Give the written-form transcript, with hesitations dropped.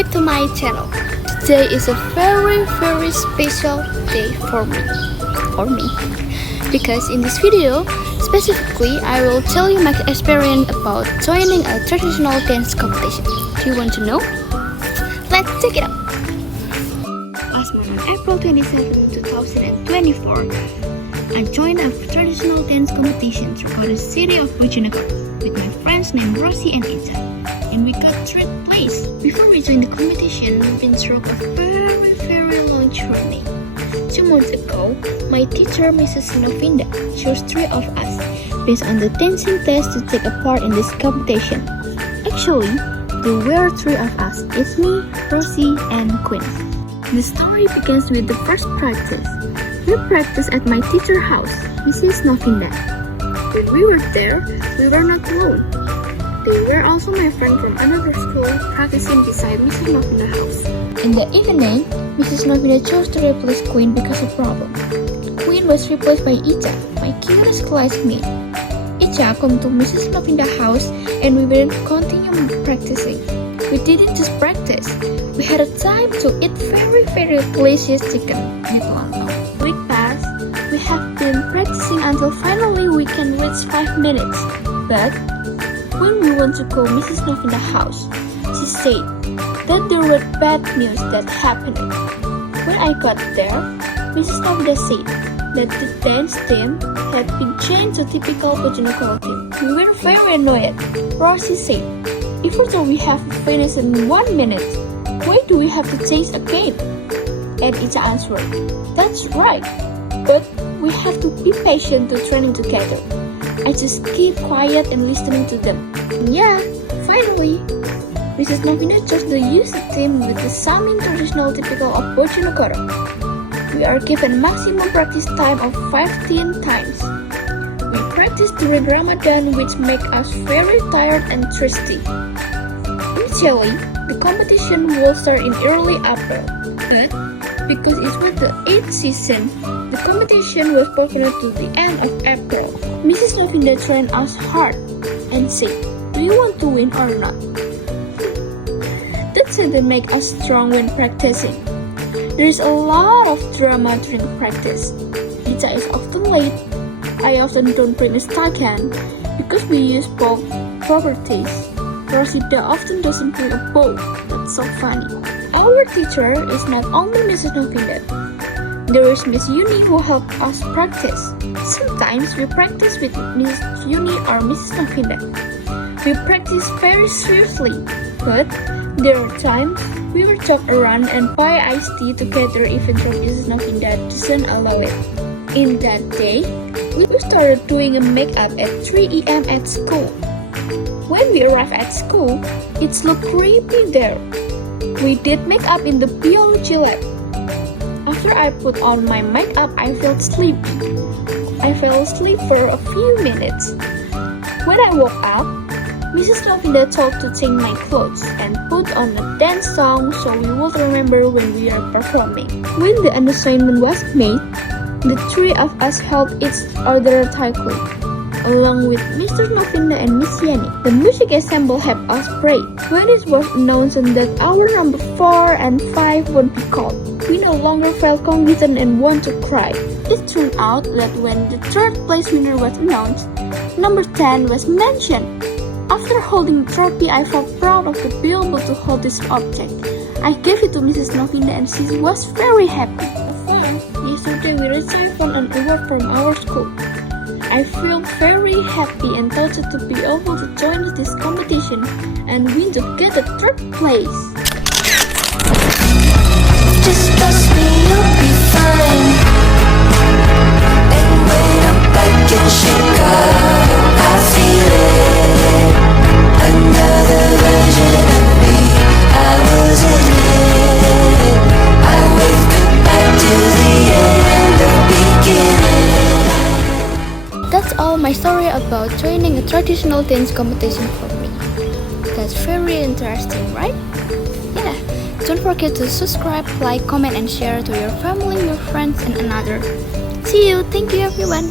back to my channel. Today is a very special day for me. Because in this video, specifically, I will tell you my experience about joining a traditional dance competition. Do you want to know? Let's check it out. Last month on April 27, 2024, I joined a traditional dance competition throughout the city of Recount with my friends named Rosie and Ita, and we got third place. Before we joined the competition, we've been through a very long journey. 2 months ago, my teacher, Mrs. Novinda, chose 3 of us based on the dancing test to take a part in this competition. Actually, there were 3 of us. It's me, Rosie, and Queen. The story begins with the first practice. We practiced at my teacher's house, Mrs. Novinda. When we were there, we were not alone. They were also my friend from another school practicing beside Mrs. Novinda's house. In the evening, Mrs. Novinda chose to replace Queen because of problem. Queen was replaced by Icha, my cutest classmate. Icha came to Mrs. Novinda's house and we didn't continue practicing. We didn't just practice. We had a time to eat very delicious chicken with lontong. Week passed. We have been practicing until finally we can reach 5 minutes. But when we went to call Mrs. Novinda's house, she said that there were bad news that happened. When I got there, Mrs. Novinda said that the dance team had been changed to typical Bojonegoro team. We were very annoyed. Rosie said, "If we thought we have to finish in 1 minute, why do we have to change again?" And Icha answered, "That's right, but we have to be patient to training together." I just keep quiet and listening to them. And yeah, finally, Mrs. Novinda chose the youth team with the Sani traditional typical of Bojonegoro. We are given maximum practice time of 15 times. We practice during Ramadan, which make us very tired and thirsty. Initially, the competition will start in early April, but because it was the 8th season, the competition was postponed to the end of April. Mrs. Novinda trained us hard and said, "Do you want to win or not?" That didn't make us strong when practicing. There is a lot of drama during practice. Icha is often late. I often don't bring a stocking because we use both properties. Rosita often doesn't bring a bow. That's so funny. Our teacher is not only Mrs. Novinda. There is Miss Yuni who helps us practice. Sometimes we practice with Miss Yuni or Mrs. Novinda. We practice very seriously, but there are times we will joke around and buy iced tea together even though Mrs. Novinda doesn't allow it. In that day, we started doing a makeup at 3 a.m. at school. When we arrived at school, it looked creepy there. We did makeup in the biology lab. After I put on my makeup, I felt sleepy. I fell asleep for a few minutes. When I woke up, Mrs. Novinda told to change my clothes and put on a dance song so we would remember when we are performing. When the announcement was made, the 3 of us held each other tightly, along with Mr. Novinda and Miss Yani. The music ensemble helped us pray. When it was announced that our number 4 and 5 would be called, we no longer felt confident and want to cry. It turned out that when the 3rd place winner was announced, number 10 was mentioned. After holding the trophy, I felt proud of to be able to hold this object. I gave it to Mrs. Novinda and she was very happy. Yesterday we received an award from our school. I feel very happy and touched to be able to join this competition and win to get the 3rd place. Just trust me, you'll be fine. And when I'm back in Chicago, I feel it. Another version of me, I wasn't it. I wave goodbye to the end of beginning. That's all my story about joining a traditional dance competition for me. That's very interesting, right? Yeah, don't forget to subscribe, like, comment, and share to your family, your friends, and another. See you. Thank you, everyone.